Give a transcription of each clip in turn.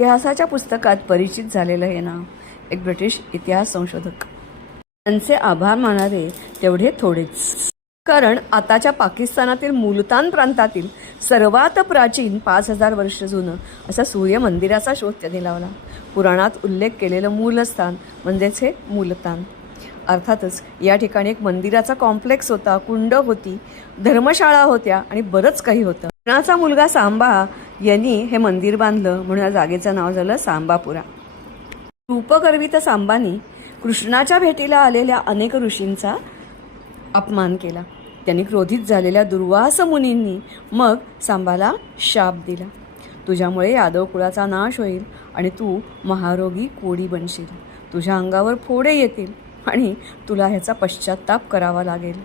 इतिहासाच्या पुस्तकात परिचित झालेलं हे नाव एक ब्रिटिश इतिहास संशोधक. त्यांचे आभार मानारे तेवढे थोडेच, कारण आताच्या पाकिस्तानातील मुलतान प्रांतातील सर्वात प्राचीन 5000 वर्ष जुनं असा सूर्य मंदिराचा शोध त्यांनी लावला. पुराणात उल्लेख केलेलं मूलस्थान म्हणजेच हे मुलतान. अर्थातच या ठिकाणी एक मंदिराचा कॉम्प्लेक्स होता, कुंड होती, धर्मशाळा होत्या आणि बरंच काही होतं. कृष्णाचा मुलगा सांबा यांनी हे मंदिर बांधलं म्हणून या जागेचं नाव झालं सांबापुरा. रूपगर्वित सांबानी कृष्णाच्या भेटीला आलेल्या अनेक ऋषींचा अपमान केला. त्यांनी क्रोधित झालेल्या दुर्वास मुनींनी मग सांबाला शाप दिला, तुझ्यामुळे यादव कुळाचा नाश होईल आणि तू महारोगी कोडी बनशील. तुझ्या अंगावर फोडे येतील आणि तुला ह्याचा पश्चाताप करावा लागेल.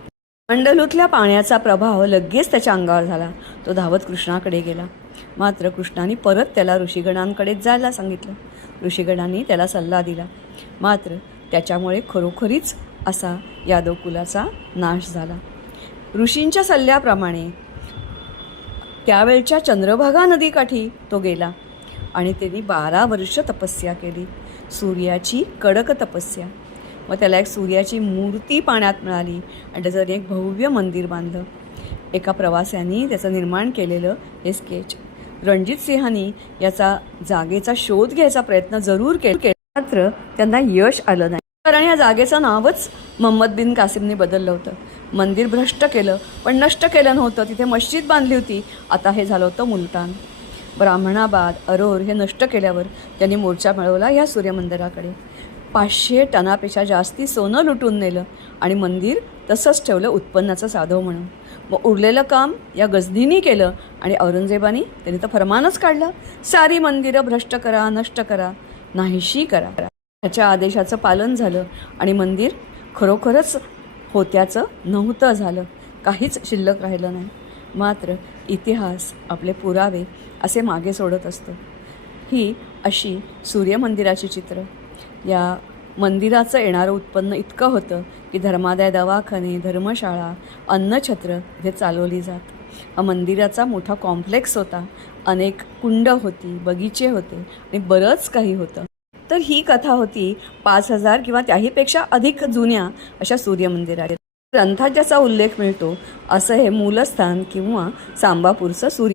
मंडलूतल्या पाण्याचा प्रभाव लगेच त्याच्या अंगावर झाला. तो धावत कृष्णाकडे गेला. मात्र कृष्णाने परत त्याला ऋषीगणांकडेच जायला सांगितलं. ऋषीगणांनी त्याला सल्ला दिला, मात्र त्याच्यामुळे खरोखरीच असा यादव कुलाचा नाश झाला. ऋषींच्या सल्ल्याप्रमाणे त्यावेळच्या चंद्रभागा नदीकाठी तो गेला आणि त्यांनी 12 वर्ष तपस्या केली, सूर्याची कडक तपस्या. मग त्याला एक सूर्याची मूर्ती पाण्यात मिळाली आणि त्याचं एक भव्य मंदिर बांधलं. एका प्रवाशांनी त्याचं निर्माण केलेलं हे स्केच. रणजित सिंहांनी याचा जागेचा शोध घ्यायचा प्रयत्न जरूर केला, मात्र त्यांना यश आलं नाही, कारण या जागेचं नावच मोहम्मद बिन कासिमने बदललं होतं. मंदिर भ्रष्ट केलं पण नष्ट केलं नव्हतं. तिथे मस्जिद बांधली होती. आता हे झालं होतं मुलतान. ब्राह्मणाबाद, अरोर हे नष्ट केल्यावर त्यांनी मोर्चा मिळवला या सूर्यमंदिराकडे. 500 टनापेक्षा जास्ती सोनं लुटून नेलं आणि मंदिर तसंच ठेवलं उत्पन्नाचं साधव म्हणून. मग उरलेलं काम या गजनीनी केलं आणि औरंगजेबानी त्यांनी तर फरमानच काढलं, सारी मंदिरं भ्रष्ट करा, नष्ट करा, नाहीशी करा. त्याच्या आदेशाचं पालन झालं आणि मंदिर खरोखरच होत्याचं नव्हतं झालं, काहीच शिल्लक राहिलं नाही. मात्र इतिहास आपले पुरावे असे मागे सोडत असतो. ही अशी सूर्यमंदिराची चित्र. या मंदिराचं येणारं उत्पन्न इतकं होतं की धर्मादाय दवाखाने, धर्मशाळा, अन्नछत्र इथे चालवली जात. हा मंदिराचा मोठा कॉम्प्लेक्स होता, अनेक कुंड होती, बगीचे होते आणि बरंच काही होतं. तर ही कथा होती 5000 किंवा त्याहीपेक्षा अधिक जुन्या अशा सूर्यमंदिराची. ग्रंथात ज्याचा उल्लेख मिळतो असं हे मूलस्थान किंवा सांबापूरचं सूर्य